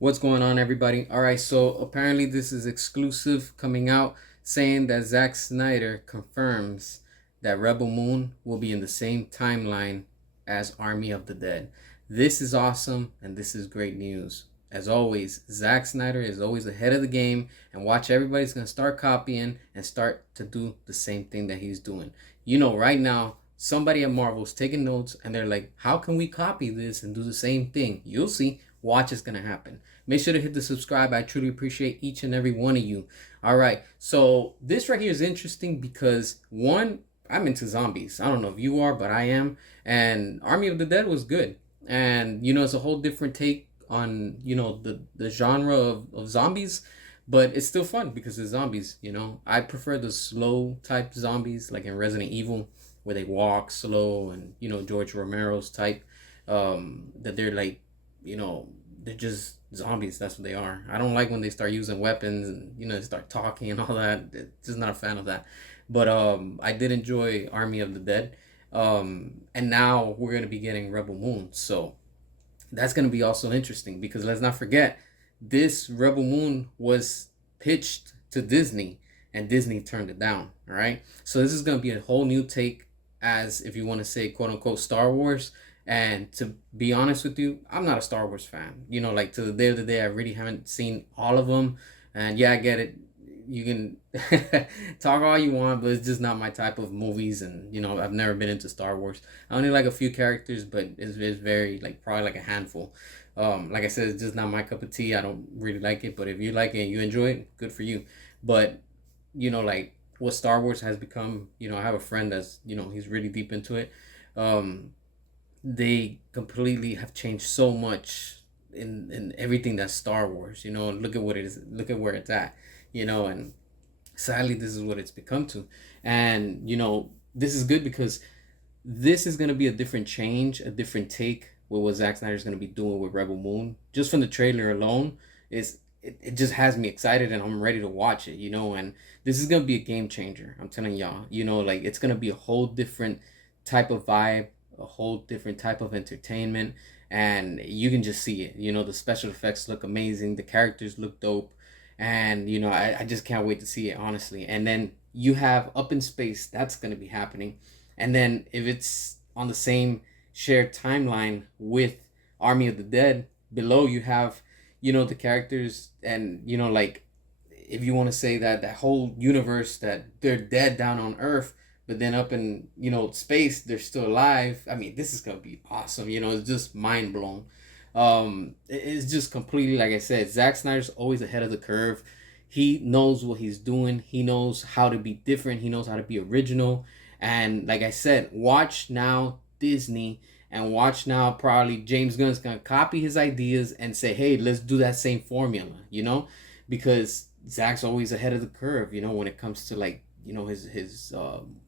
What's going on, everybody? All right, so apparently this is exclusive coming out saying that Zack Snyder confirms that Rebel Moon will be in the same timeline as Army of the Dead. This is awesome and this is great news. As always, Zack Snyder is always ahead of the game, and watch, everybody's going to start copying and start to do the same thing that he's doing. Right now, somebody at Marvel's taking notes and they're like, how can we copy this and do the same thing? You'll see. Watch, it's gonna happen. Make sure to hit the subscribe. I truly appreciate each and every one of you. All right, so this right here is interesting because one, I'm into zombies. I don't know if you are, but I am. And Army of the Dead was good, and it's a whole different take on the genre of zombies, but it's still fun because it's zombies. I prefer the slow type zombies, like in Resident Evil, where they walk slow, and George Romero's type, that they're like, they're just zombies. That's what they are. I don't like when they start using weapons and they start talking and all that. Just not a fan of that. But I did enjoy Army of the Dead. And now we're gonna be getting Rebel Moon, so that's gonna be also interesting because let's not forget, this Rebel Moon was pitched to Disney and Disney turned it down. All right, so this is gonna be a whole new take, as if you want to say, quote unquote, Star Wars. And to be honest with you, I'm not a Star Wars fan. Like, to the day of the day, I really haven't seen all of them. And yeah, I get it. You can talk all you want, but it's just not my type of movies. And I've never been into Star Wars. I only like a few characters, but it's very, like, probably like a handful. Like I said, it's just not my cup of tea. I don't really like it. But if you like it and you enjoy it, good for you. But like what Star Wars has become, I have a friend that's, he's really deep into it. They completely have changed so much in everything that's Star Wars. Look at what it is. Look at where it's at. And sadly, this is what it's become to. And this is good because this is gonna be a different change, a different take with what Zack Snyder's gonna be doing with Rebel Moon. Just from the trailer alone, it just has me excited and I'm ready to watch it. And this is gonna be a game changer. I'm telling y'all. Like, it's gonna be a whole different type of vibe, a whole different type of entertainment, and you can just see it. The special effects look amazing, the characters look dope, and I just can't wait to see it, honestly. And then you have Up in Space, that's going to be happening. And then if it's on the same shared timeline with Army of the Dead, below you have the characters, and like, if you want to say that whole universe, that they're dead down on Earth, but then up in space they're still alive. I mean, this is gonna be awesome. It's just mind blown. It's just completely, like I said, Zack Snyder's always ahead of the curve. He knows what he's doing. He knows how to be different. He knows how to be original. And like I said, watch now Disney, and watch now probably James Gunn's gonna copy his ideas and say, hey, let's do that same formula. Because Zack's always ahead of the curve. When it comes to, like, his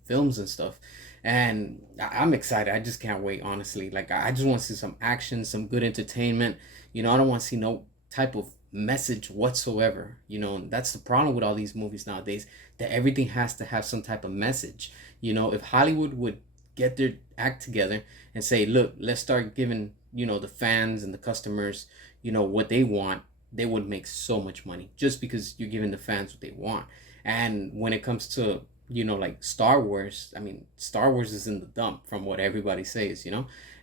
films and stuff. And I'm excited. I just can't wait, honestly. Like, I just want to see some action, some good entertainment. I don't want to see no type of message whatsoever. And that's the problem with all these movies nowadays, that everything has to have some type of message. If Hollywood would get their act together and say, look, let's start giving the fans and the customers what they want, they would make so much money, just because you're giving the fans what they want. And when it comes to like Star Wars, I mean, Star Wars is in the dump from what everybody says.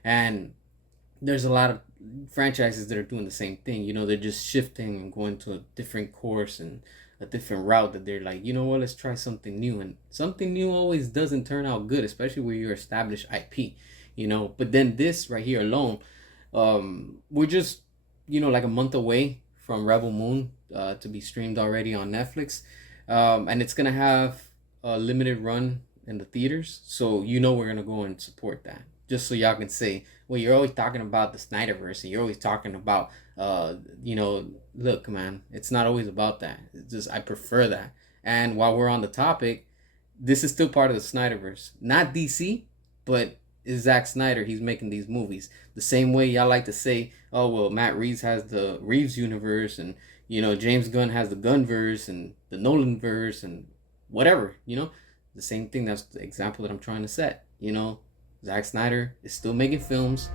And there's a lot of franchises that are doing the same thing. They're just shifting and going to a different course and a different route, that they're like, what, let's try something new. And something new always doesn't turn out good, especially where you're established IP. But then this right here alone, we're just like a month away from Rebel Moon to be streamed already on Netflix. And it's gonna have a limited run in the theaters, so we're gonna go and support that. Just so y'all can say, well, you're always talking about the Snyderverse, and you're always talking about, look, man, it's not always about that. It's just, I prefer that. And while we're on the topic, this is still part of the Snyderverse, not DC, but is Zack Snyder. He's making these movies the same way y'all like to say, oh, well, Matt Reeves has the Reeves universe, and James Gunn has the Gunverse and the Nolan verse and whatever. The same thing. That's the example that I'm trying to set. Zack Snyder is still making films.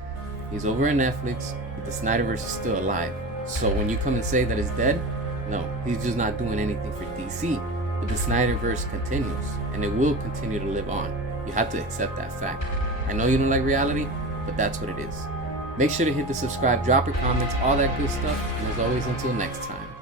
He's over at Netflix, but the Snyderverse is still alive. So when you come and say that it's dead, no, he's just not doing anything for DC. But the Snyderverse continues, and it will continue to live on. You have to accept that fact. I know you don't like reality, but that's what it is. Make sure to hit the subscribe, drop your comments, all that good stuff. And as always, until next time.